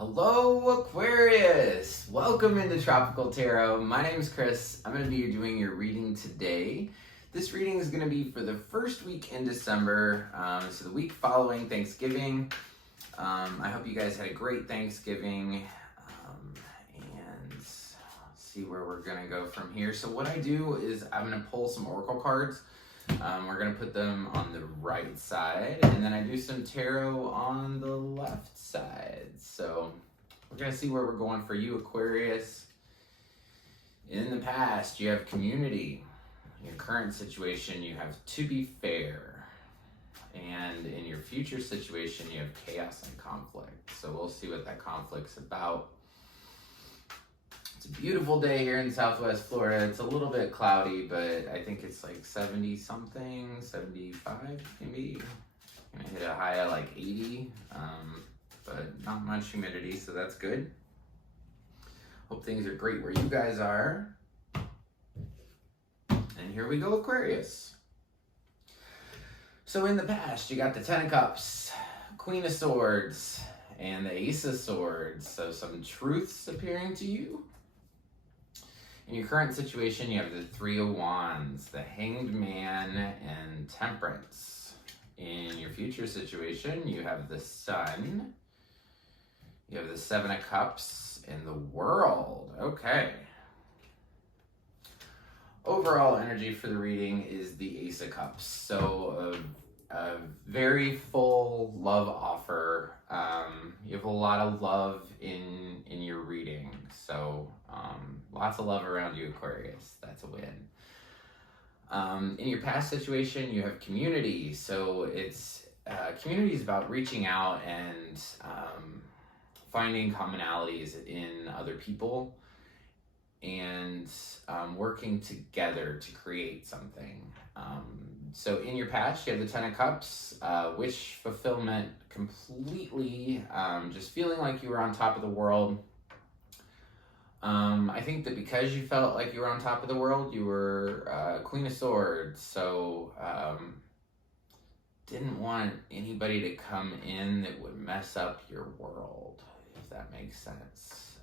Hello Aquarius! Welcome into Tropical Tarot. My name is Chris. I'm going to be doing your reading today. This reading is going to be for the first week in December, so the week following Thanksgiving. I hope you guys had a great Thanksgiving, and let's see where we're going to go from here. So what I do is I'm going to pull some oracle cards. We're going to put them on the right side, and then I do some tarot on the left side. So we're going to see where we're going for you, Aquarius. In the past, you have community. In your current situation, you have to be fair. And in your future situation, you have chaos and conflict. So we'll see what that conflict's about. It's a beautiful day here in Southwest Florida. It's a little bit cloudy, but I think it's like 70 something, 75 maybe. Gonna hit a high of like 80, but not much humidity, so that's good. Hope things are great where you guys are. And here we go, Aquarius. So in the past, you got the Ten of Cups, Queen of Swords, and the Ace of Swords. So some truths appearing to you. In your current situation, you have the Three of Wands, the Hanged Man, and Temperance. In your future situation, you have the Sun, you have the Seven of Cups, and the World. Okay. Overall energy for the reading is the Ace of Cups. So a very full love offer. You have a lot of love in your reading. So lots of love around you, Aquarius. That's a win. In your past situation, you have community. So it's community is about reaching out and finding commonalities in other people and working together to create something. So in your past, you have the Ten of Cups, wish fulfillment completely, just feeling like you were on top of the world. I think that because you felt like you were on top of the world, you were Queen of Swords, so didn't want anybody to come in that would mess up your world, if that makes sense.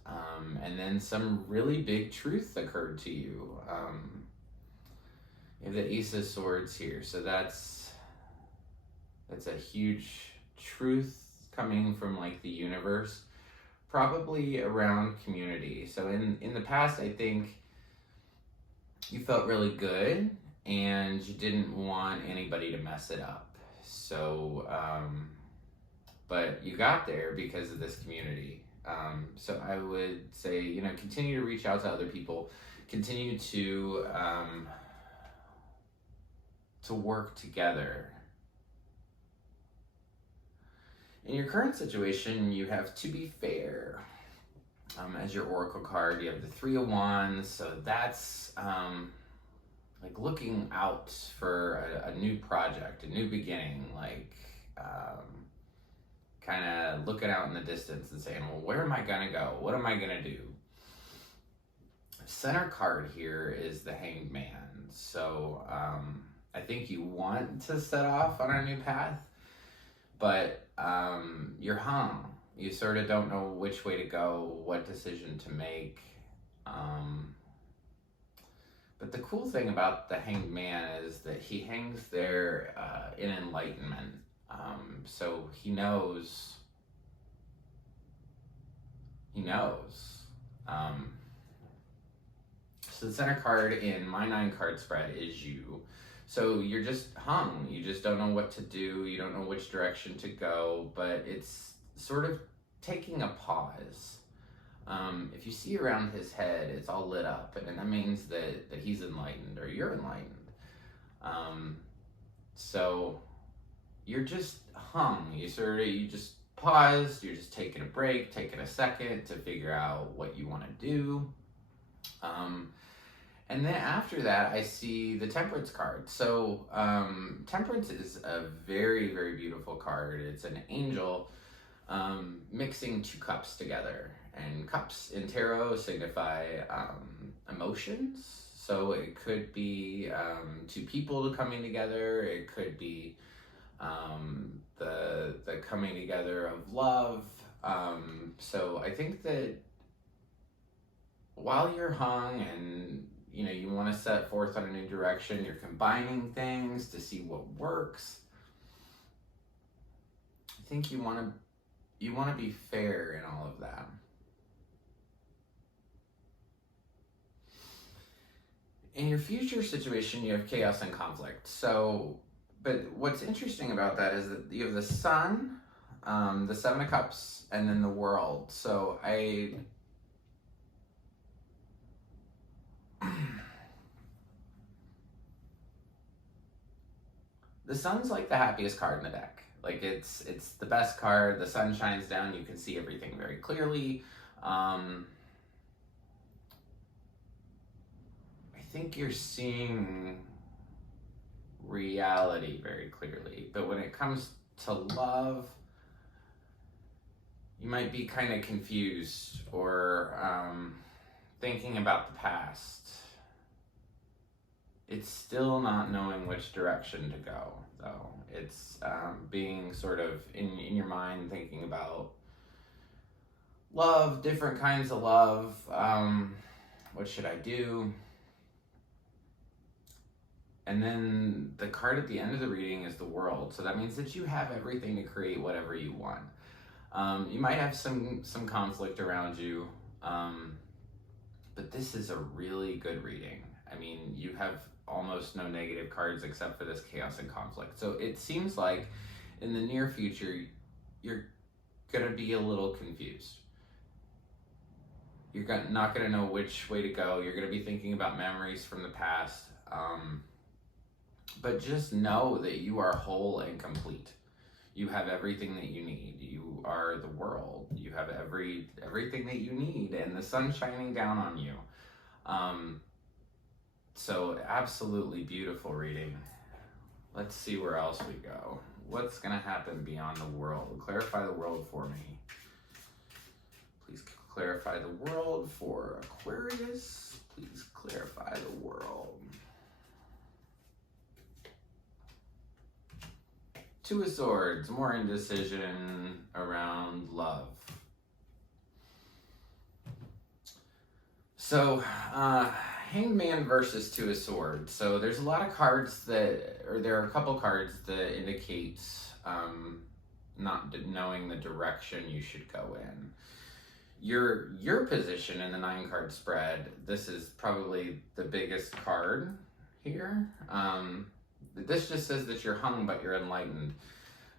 And then some really big truth occurred to you. You have the Ace of Swords here, so that's a huge truth coming from like the universe, probably around community. So in the past, I think you felt really good and you didn't want anybody to mess it up. So, but you got there because of this community. So I would say, continue to reach out to other people, continue to work together. In your current situation, you have to be fair. As your oracle card, you have the Three of Wands, so that's like looking out for a new project, a new beginning, like kind of looking out in the distance and saying, well, where am I gonna go? What am I gonna do? Center card here is the Hanged Man, so I think you want to set off on a new path, but you're hung. You sort of don't know which way to go, what decision to make. But the cool thing about the Hanged Man is that he hangs there in enlightenment. So he knows. So the center card in my 9-card spread is you. So you're just hung. You just don't know what to do. You don't know which direction to go, but it's sort of taking a pause. If you see around his head, it's all lit up, and that means that he's enlightened or you're enlightened. So you're just hung. You just paused. You're just taking a break, taking a second to figure out what you want to do. And then after that, I see the Temperance card. So Temperance is a very, very beautiful card. It's an angel mixing two cups together. And cups in tarot signify emotions. So it could be two people coming together. It could be the coming together of love. So I think that while you're hung and you want to set forth on a new direction, you're combining things to see what works. I think you want to be fair in all of that. In your future situation, you have chaos and conflict. So, but what's interesting about that is that you have the Sun, the Seven of Cups, and then the World. So the Sun's like the happiest card in the deck. Like it's the best card. The sun shines down. You can see everything very clearly. I think you're seeing reality very clearly. But when it comes to love, you might be kind of confused or thinking about the past. It's still not knowing which direction to go, though. It's being sort of in your mind thinking about love, different kinds of love. What should I do? And then the card at the end of the reading is the World. So that means that you have everything to create whatever you want. You might have some conflict around you, but this is a really good reading. I mean, you have almost no negative cards except for this chaos and conflict. So it seems like in the near future, you're going to be a little confused. You're not going to know which way to go. You're going to be thinking about memories from the past. But just know that you are whole and complete. You have everything that you need. You are the world. You have everything that you need, and the sun's shining down on you. So absolutely beautiful reading. Let's see where else we go. What's going to happen beyond the World? Clarify the World for me. Please clarify the World for Aquarius. Please clarify the World. Two of Swords, more indecision around love. So, Hanged Man versus Two of Swords. So there's a lot of cards there are a couple cards that indicate not knowing the direction you should go in. Your position in the 9-card spread, this is probably the biggest card here. This just says that you're hung, but you're enlightened.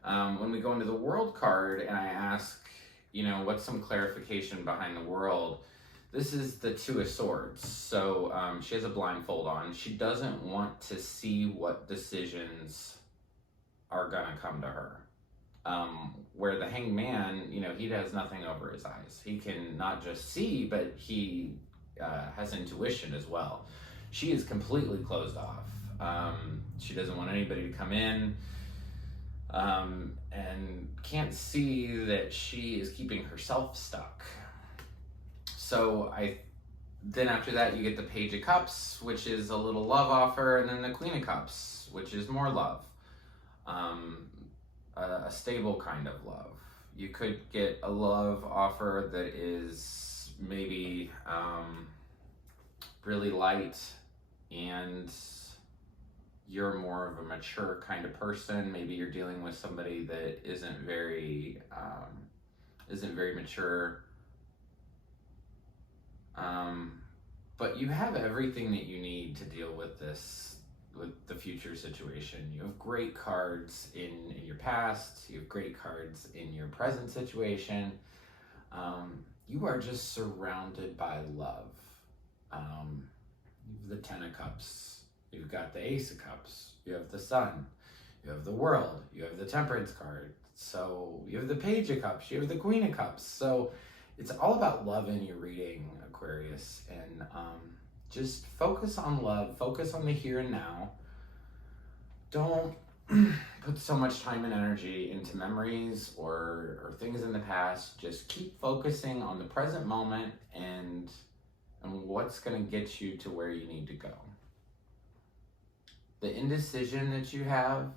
When we go into the World card and I ask, what's some clarification behind the World? This is the Two of Swords. So she has a blindfold on. She doesn't want to see what decisions are going to come to her. Where the Hanged Man, he has nothing over his eyes. He can not just see, but he has intuition as well. She is completely closed off. She doesn't want anybody to come in, and can't see that she is keeping herself stuck. So then after that you get the Page of Cups, which is a little love offer, and then the Queen of Cups, which is more love, a stable kind of love. You could get a love offer that is maybe really light, and you're more of a mature kind of person. Maybe you're dealing with somebody that isn't very mature. But you have everything that you need to deal with the future situation. You have great cards in your past. You have great cards in your present situation. You are just surrounded by love. You have the 10 of Cups. You've got the Ace of Cups, you have the Sun, you have the World, you have the Temperance card, so you have the Page of Cups, you have the Queen of Cups. So it's all about love in your reading, Aquarius, and just focus on love, focus on the here and now. Don't put so much time and energy into memories or things in the past. Just keep focusing on the present moment and what's going to get you to where you need to go. The indecision that you have,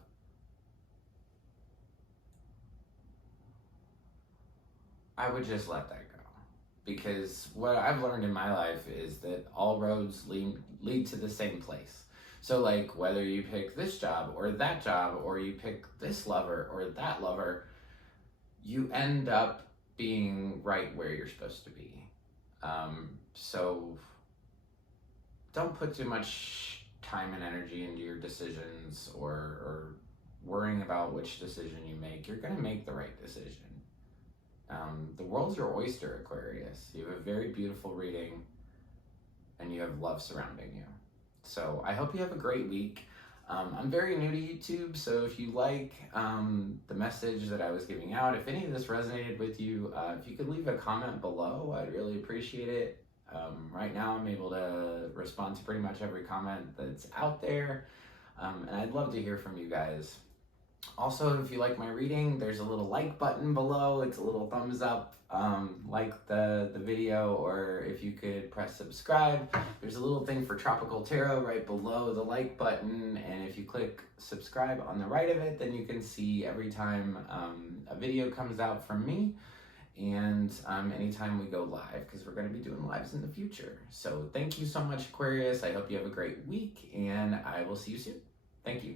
I would just let that go. Because what I've learned in my life is that all roads lead to the same place. So like whether you pick this job or that job, or you pick this lover or that lover, you end up being right where you're supposed to be. So don't put too much time and energy into your decisions, or worrying about which decision you make. You're going to make the right decision. The world's your oyster, Aquarius. You have a very beautiful reading, and you have love surrounding you. So I hope you have a great week. I'm very new to YouTube, so if you like the message that I was giving out, if any of this resonated with you, if you could leave a comment below, I'd really appreciate it. Right now I'm able to respond to pretty much every comment that's out there, and I'd love to hear from you guys. Also, if you like my reading, there's a little like button below. It's a little thumbs up, like the video, or if you could press subscribe. There's a little thing for Tropical Tarot right below the like button, and if you click subscribe on the right of it, then you can see every time a video comes out from me, and anytime we go live, because we're going to be doing lives in the future. So thank you so much, Aquarius. I hope you have a great week, and I will see you soon. Thank you.